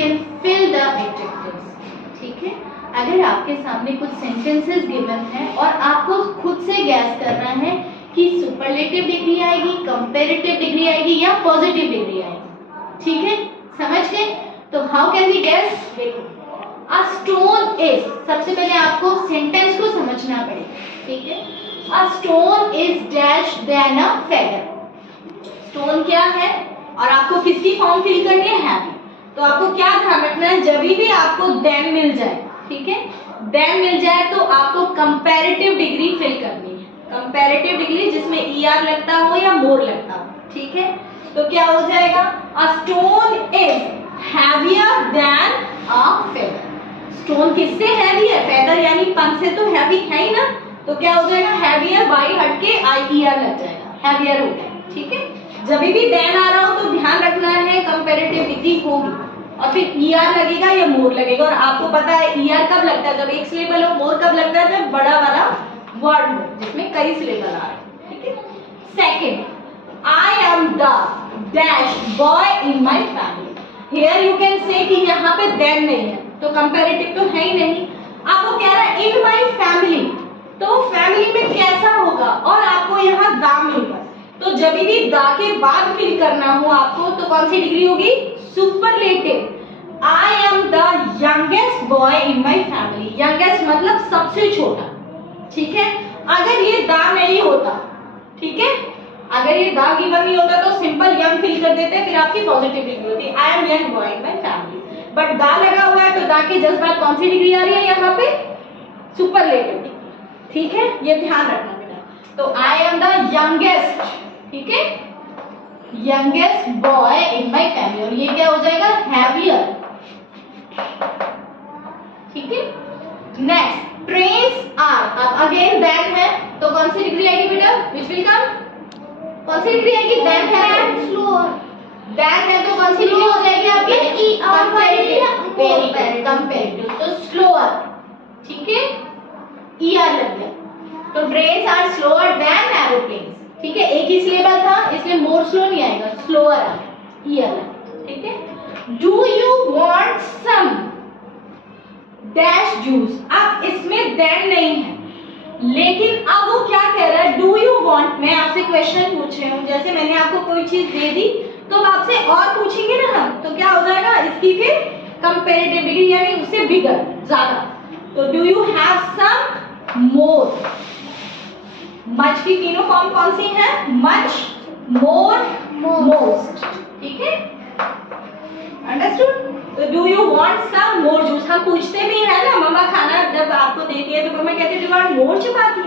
Can fill the adjectives. ठीक है, अगर आपके सामने कुछ सेंटेंसेस गिवन है और आपको खुद से गैस करना है कि सुपरलेटिव डिग्री आएगी, कंपैरेटिव डिग्री आएगी या पॉजिटिव डिग्री आएगी. ठीक है, समझ गए? तो हाउ कैन वी गैस? देखो, अ स्टोन इज, सबसे पहले आपको सेंटेंस को समझना पड़ेगा. ठीक है, a stone is dash than a feather. Stone क्या है और आपको किसकी फॉर्म फिल करनी है? हैवी. तो आपको क्या ध्यान रखना है, जब भी आपको देन मिल जाए, ठीक है, देन मिल जाए तो आपको कंपैरेटिव डिग्री फिल करनी है. कंपैरेटिव डिग्री जिसमें er लगता हो या मोर लगता हो. ठीक है, तो क्या हो जाएगा? अ stone is heavier than a feather. Stone किससे हैवी है? फेदर यानी पंख से तो हैवी है ही ना. तो क्या हो जाएगा? हैवियर, बाई हट के er लग जाएगा, हैवियर हो गया. ठीक है, जब भी देन आ रहा हो तो ध्यान रखना है कंपैरेटिव डिग्री होगी और फिर er लगेगा या मोर लगेगा. और आपको पता है er कब लगता है? जब एक सिलेबल हो. मोर कब लगता है? जब बड़ा वाला वर्ड हो जिसमें कई सिलेबल आ रहे हैं. ठीक है, second, I am the dash boy in my family. Here you can say कि यहाँ पे देन नहीं है तो कंपैरेटिव तो है ही नहीं. अब वो कह रहा है इन माय फैमिली, तो फैमिली में कैसा होगा? और आपको यहाँ दा मिल रहा है, तो जब भी दा के बाद फिल करना हो आपको तो कौन सी डिग्री होगी? Superlative. I am the youngest boy in my family. youngest मतलब सबसे छोटा. ठीक है, अगर ये दा नहीं होता, ठीक है, अगर ये दा गिवन नहीं होता तो सिंपल यंग फिल कर देते, फिर आपकी पॉजिटिव डिग्री होती. I am young boy in my family. But दा लगा हुआ है तो दा के जस्ट बाद कौन सी डिग्री आ रही है यहाँ पे? Superlative degree. ठीक है, ये ध्यान रखना बेटा. तो I am the youngest, ठीक है, youngest boy in my family. और ये क्या हो जाएगा? हैवियर. ठीक है, नेक्स्ट, ट्रेन्स आर. अब अगेन देन है तो कौन सी डिग्री आएगी बेटा? Which will come? कौन सी डिग्री आएगी? देन है, स्लोअर. देन है तो कौन सी डिग्री हो जाएगी आपकी? कंपैरेटिव. कंपैरेटिव तो स्लोअर. ठीक है, er लग गया. तो trains are slower than aeroplanes. ठीक है, एक ही सिलेबल था इसलिए मोर स्लो नहीं आएगा, स्लोअर आएगा, er. ठीक है, do you want some dash juice. अब इसमें देन नहीं है लेकिन अब वो क्या कह रहा है? Do you want. मैं आपसे क्वेश्चन पूछ रही हूँ, जैसे मैंने आपको कोई चीज दे दी तो अब आपसे और पूछेंगे ना हम, तो क्या हो जाएगा? इसकी फिर कंपैरेटिव डिग्री यानी उससे बिगर, ज्यादा. तो do you have some more. Much की तीनों फॉर्म कौन सी है? Much, more, most. ठीक है, अंडरस्टूड. तो do you want some more juice. हम पूछते भी है ना, मम्मा खाना जब आपको देती है तो मम्मा कहते हैं do you want more chapati,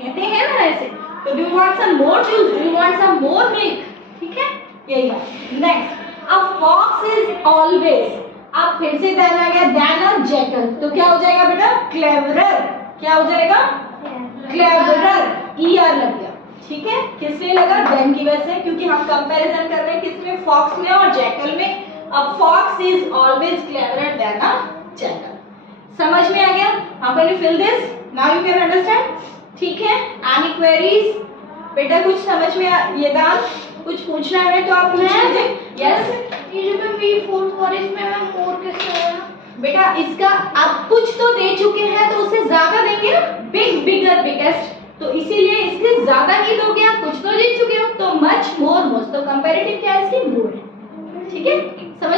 कहते हैं ना ऐसे. तो do you want some more juice, do you want some more milk. ठीक है, यही बात. Next, a fox is always. अब फिर से देन आ गया, देन और जैकल. तो क्या हो जाएगा बेटा? क्लेवरर. क्या हो जाएगा? क्लेवरर. er लग गया. ठीक है, किसने लगा? देन की वजह से, क्योंकि हम कंपैरिजन कर रहे हैं किसमें? फॉक्स में और जैकल में. अब fox is always cleverer than a jackal. समझ में आ गया? How can you fill this? Now you can understand. ठीक है, एनी क्वेरीज? बेटा कुछ समझ में ये दान कुछ पूछना है तो आप पूछ लीजिए. यस, ये जो मैं बी फोर्थ और इसमें मैं मोर कैसे आया? बेटा इसका आप कुछ तो दे चुके हैं तो उससे ज्यादा देंगे ना. बिग, बिगर, बिगेस्ट. तो इसीलिए इसके ज्यादा ही दोगे. आप कुछ तो जीत चुके हो तो मच, मोर, मोस्ट. तो कंपैरेटिव क्या है इसकी? मोर है. ठीक है, समझ